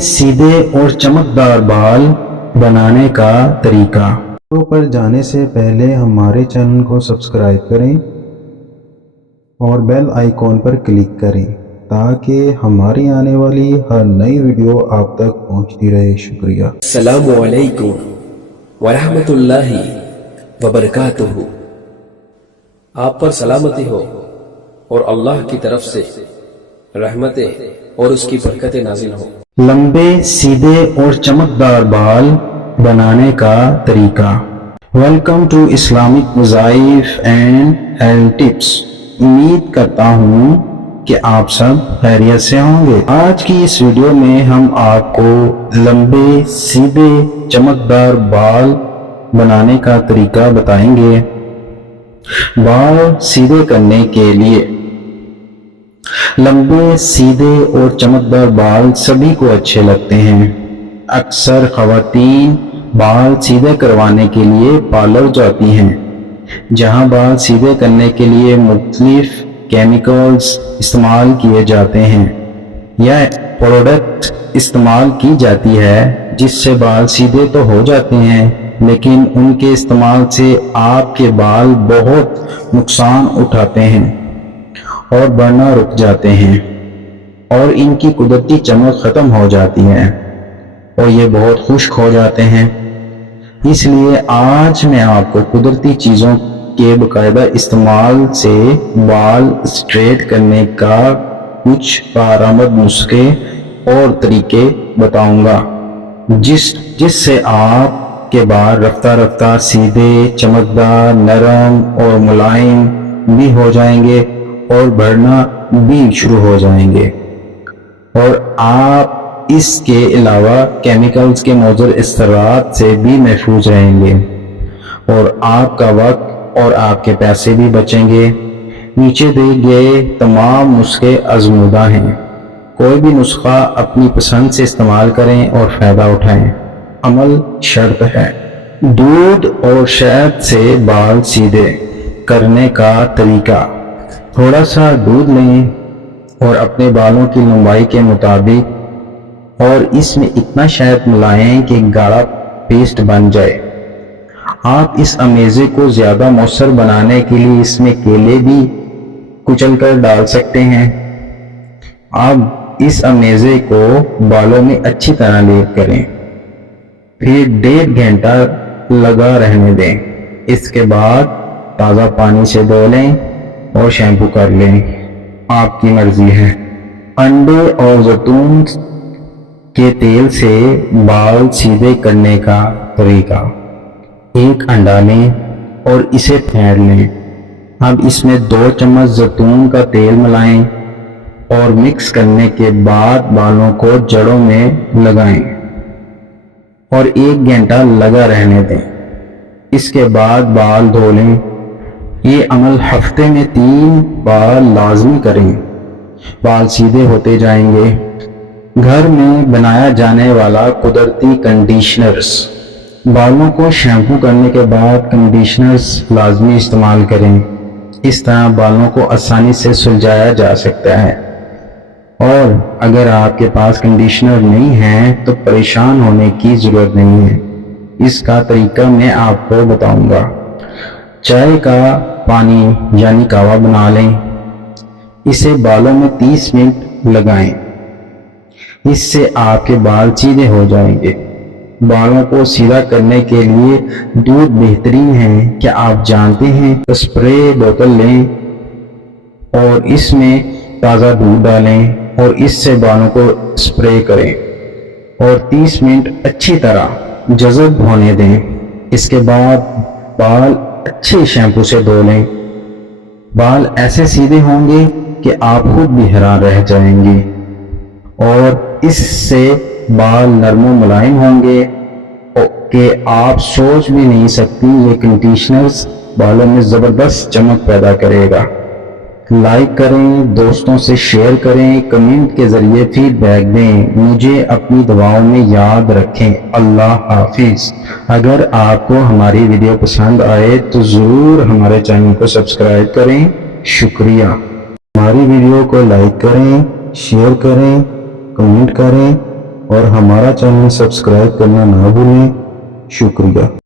सीधे और चमकदार बाल बनाने का तरीका। वीडियो पर जाने से पहले हमारे चैनल को सब्सक्राइब करें और बेल आइकॉन पर क्लिक करें ताकि हमारी आने वाली हर नई वीडियो आप तक पहुंचती रहे। शुक्रिया। अस्सलामु अलैकुम वरहमतुल्लाहि वबरकातुहू। आप पर सलामती हो और अल्लाह की तरफ से रहमतें और उसकी बरकतें नाजिल हो। लंबे, सीधे और चमकदार बाल बनाने का तरीका। वेलकम टू इस्लामिक वज़ाइफ एंड हेल्थ टिप्स। उम्मीद करता हूँ कि आप सब खैरियत से होंगे। आज की इस वीडियो में हम आपको लंबे, सीधे, चमकदार बाल बनाने का तरीका बताएंगे। बाल सीधे करने के लिए लंबे, सीधे और चमकदार बाल सभी को अच्छे लगते हैं। अक्सर ख़वातीन बाल सीधे करवाने के लिए पार्लर जाती हैं, जहां बाल सीधे करने के लिए मुख्तलिफ केमिकल्स इस्तेमाल किए जाते हैं या प्रोडक्ट इस्तेमाल की जाती है, जिससे बाल सीधे तो हो जाते हैं लेकिन उनके इस्तेमाल से आपके बाल बहुत नुकसान उठाते हैं और बढ़ना रुक जाते हैं और इनकी कुदरती चमक ख़त्म हो जाती है और ये बहुत खुश्क हो जाते हैं। इसलिए आज मैं आपको कुदरती चीज़ों के बाकायदा इस्तेमाल से बाल स्ट्रेट करने का कुछ कारआमद नुस्खे और तरीके बताऊंगा, जिससे आपके बाल रफ्ता रफ्ता सीधे, चमकदार, नरम और मुलायम भी हो जाएंगे और बढ़ना भी शुरू हो जाएंगे और आप इसके अलावा केमिकल्स के मुज़र असरात से भी महफूज रहेंगे और आपका वक्त और आपके पैसे भी बचेंगे। नीचे दिए गए तमाम नुस्खे आज़मूदा हैं। कोई भी नुस्खा अपनी पसंद से इस्तेमाल करें और फ़ायदा उठाएं। अमल शर्त है। दूध और शहद से बाल सीधे करने का तरीका। थोड़ा सा दूध लें और अपने बालों की लंबाई के मुताबिक और इसमें इतना शहद मिलाएं कि गाढ़ा पेस्ट बन जाए। आप इस अमेज़े को ज़्यादा मौसर बनाने के लिए इसमें केले भी कुचल कर डाल सकते हैं। अब इस अमेज़े को बालों में अच्छी तरह लेप करें, फिर 1.5 घंटा लगा रहने दें। इसके बाद ताज़ा पानी से धो लें और शैम्पू कर लें, आपकी मर्जी है। अंडे और जैतून के तेल से बाल सीधे करने का तरीका। एक अंडा लें और इसे फेंट लें। अब इसमें 2 चम्मच जैतून का तेल मिलाएं और मिक्स करने के बाद बालों को जड़ों में लगाएं और 1 घंटा लगा रहने दें। इसके बाद बाल धो लें। ये अमल हफ्ते में 3 बार लाजमी करें, बाल सीधे होते जाएंगे। घर में बनाया जाने वाला कुदरती कंडीशनर्स। बालों को शैम्पू करने के बाद कंडीशनर्स लाजमी इस्तेमाल करें। इस तरह बालों को आसानी से सुलझाया जा सकता है और अगर आपके पास कंडीशनर नहीं है तो परेशान होने की ज़रूरत नहीं है। इसका तरीका मैं आपको बताऊंगा। चाय का पानी यानी कहवा बना लें, इसे बालों में 30 मिनट लगाएं। इससे आपके बाल सीधे हो जाएंगे। बालों को सीधा करने के लिए दूध बेहतरीन है। क्या आप जानते हैं? तो स्प्रे बोतल लें और इसमें ताज़ा दूध डालें और इससे बालों को स्प्रे करें और 30 मिनट अच्छी तरह जज़ब होने दें। इसके बाद बाल अच्छे शैम्पू से धो लें। बाल ऐसे सीधे होंगे कि आप खुद भी हैरान रह जाएंगे और इससे बाल नरम मुलायम होंगे कि आप सोच भी नहीं सकती। ये कंडीशनर्स बालों में ज़बरदस्त चमक पैदा करेगा। लाइक करें, दोस्तों से शेयर करें, कमेंट के ज़रिए फीडबैक दें। मुझे अपनी दुआओं में याद रखें। अल्लाह हाफिज़। अगर आपको हमारी वीडियो पसंद आए तो ज़रूर हमारे चैनल को सब्सक्राइब करें। शुक्रिया। हमारी वीडियो को लाइक करें, शेयर करें, कमेंट करें اور ہمارا چینل سبسکرائب کرنا نہ بھولیں۔ شکریہ۔